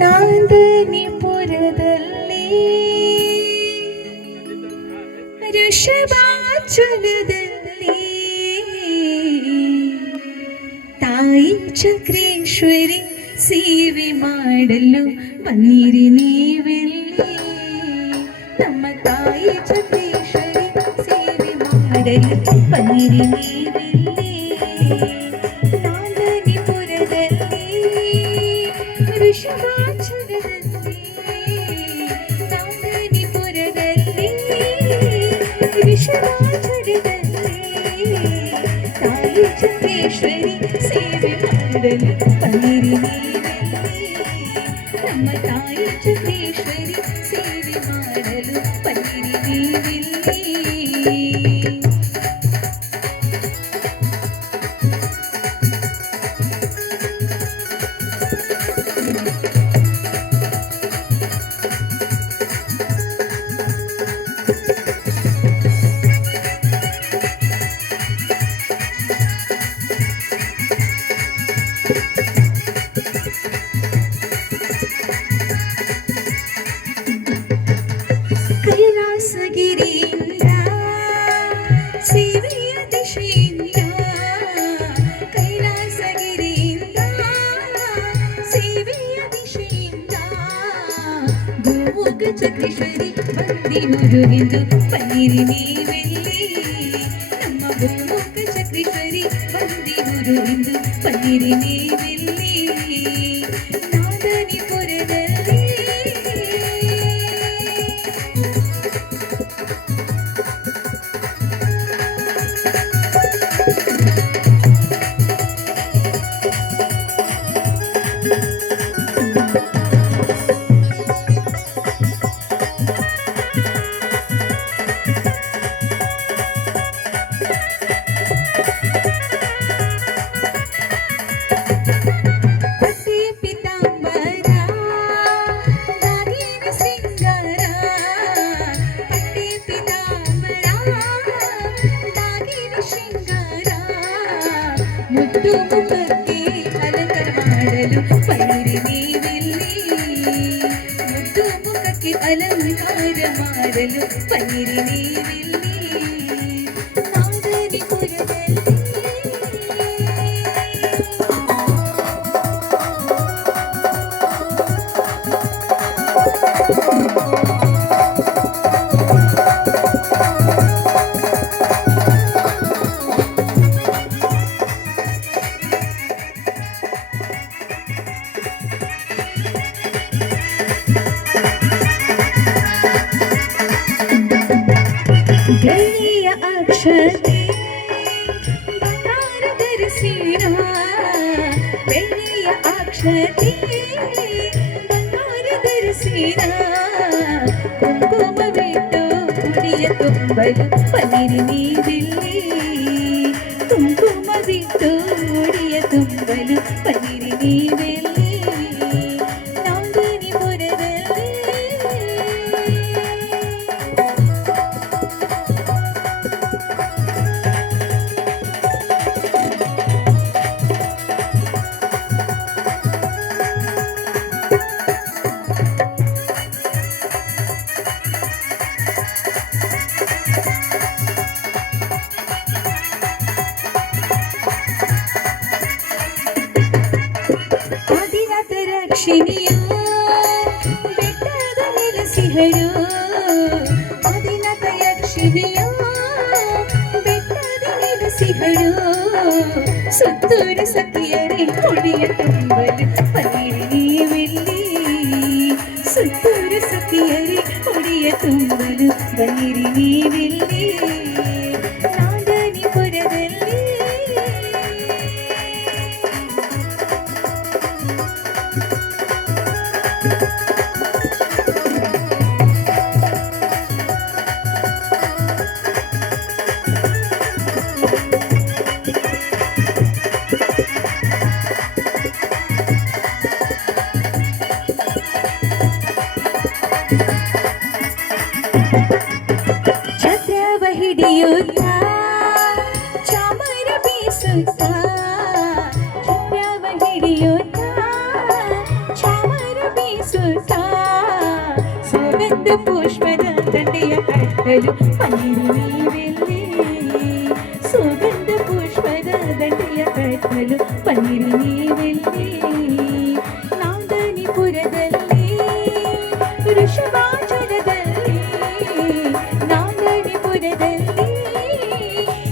ನಾಂದನಿಪುರದಲ್ಲಿ ಋಷಭಾಚಲದಲ್ಲಿ ತಾಯಿ ಚಕ್ರೇಶ್ವರಿ ಸೇವೆ ಮಾಡಲು ಬನ್ನಿರಿ ನೀವೆಲ್ಲಿ. ನಮ್ಮ ತಾಯಿ ಚಕ್ರೇಶ್ವರಿ ಸೇವೆ ಮಾಡಲು ಬನ್ನಿರಿ ನೀವೆಲ್ಲಿ. ನಾಂದನಿಪುರದಲ್ಲಿ ಋಷಭಾಚಲದಲ್ಲಿ ನಾಂದನಿಪುರದಲ್ಲಿ ಋಷಭಾಚಲದಲ್ಲಿ ತಾಯಿ ಚಕ್ರೇಶ್ವರಿ ಸೇವೆ ಮಾಡಲು ಬನ್ನಿರಿ ನೀವೆಲ್ಲಿ. ನಮ್ಮ ತಾಯಿ ಚಕ್ರೇಶ್ವರಿ ಸೇವೆ ಮಾಡಲು ಬನ್ನಿರಿ ನೀವೆಲ್ಲಿ. ಕೈಲಾಸಗಿರಿಯಿಂದ ಸೇವೆಯ ದಿಶೆಯಿಂದ ಕೈಲಾಸಗಿರಿಯಿಂದ ಸೇವೆಯ ದಿಶೆಯಿಂದ ಭೂಮುಖ ಚಕ್ರೇಶ್ವರಿ ಬಂದಿರುವುದು ಎಂದು ಬನ್ನಿರಿ ನೀವೆಲ್ಲಿ. ನಮ್ಮ ಭೂಮುಖ ಚಕ್ರೇಶ್ವರಿ ಬಂದಿರುವುದು ಎಂದು ಬನ್ನಿರಿ ನೀವೆಲ್ಲಿ. ನಾಂದನಿಪುರದಲ್ಲಿ ಪತಿ ಪಿತಾಂಬರ ನಾಗಿನ ಸಿಂಗಾರ ಪತಿ ಪಿತಾಂಬರ ನಾಗಿನ ಶೃಂಗಾರ ಮುದ್ದು ಮುಖಕ್ಕೆ ಅಲಂಕಾರ ಮಾಡಲು ಬನ್ನಿರಿ ನೀವೆಲ್ಲಿ. ಮುದ್ದು ಮುಖಕ್ಕೆ ಅಲಂಕಾರ ಮಾಡಲು ಬನ್ನಿರಿ ನೀವೆಲ್ಲಿ. ನಾಂದನಿಪುರದಲ್ಲಿ ಬೆಳ್ಳಿಯ ಅಕ್ಷತೆ ಬಂಗಾರ ಧರಿಸಿರ ಬೆಳ್ಳಿಯ ಅಕ್ಷತೆ ಬಂಗಾರ ಧರಿಸಿರ ಕುಂಕುಮವಿಟ್ಟು ಮುಡಿಯ ತುಂಬಲು ಬನ್ನಿರಿ ನೀವೆಲ್ಲಿ. ಕುಂಕುಮವಿಟ್ಟು ಮುಡಿಯ ತುಂಬಲು ಬನ್ನಿರಿ ನೀವೆಲ್ಲಿ. ನಾಂದನಿಪುರದಲ್ಲಿ ಆದಿನಾಥ ರಕ್ಷಿಣಿಯ ಬೆಟ್ಟದ ನೆಲೆಸಿಹಳು. ಆದಿನಾಥ ಯಕ್ಷಿಣಿಯ ಬೆಟ್ಟದ ನೆಲೆಸಿಹಳು. ಸುತ್ತೂರು ಸಖಿಯರೇ ಮುಡಿಯ ತುಂಬಲು ಬನ್ನಿರಿ ನೀವೆಲ್ಲಿ. ಸುತ್ತೂರು ಸಖಿಯರೇ ಮುಡಿಯ ತುಂಬಲು ಬನ್ನಿರಿ ನೀವೆಲ್ಲಿ. ನಾಂದನಿಪುರದಲ್ಲಿ ಛತ್ರವ ಹಿಡಿಯುತ್ತಾ ಚಾಮರ ಬೀಸುತ್ತಾ ಛತ್ರವ ಹಿಡಿಯುತ್ತಾ ಸುಗಂಧ ಪುಷ್ಪದ ದಂಡೆಯ ಕಟ್ಟಲು ಪನ್ನೀರು ನೀವೆಲ್ಲಿ ಸುಗಂಧ ಪುಷ್ಪದ ದಂಡೆಯ ಕಟ್ಟಲು ಪನ್ನೀರು ನೀವೆಲ್ಲಿ ನಾಂದನಿಪುರದಲ್ಲಿ ವೃಷಭಾಚಲದಲ್ಲಿ ನಾಂದನಿಪುರದಲ್ಲಿ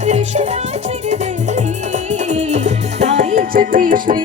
ವೃಷಭಾಚಲದಲ್ಲಿ ತಾಯಿ ಚಕ್ರೇಶ್ವರಿ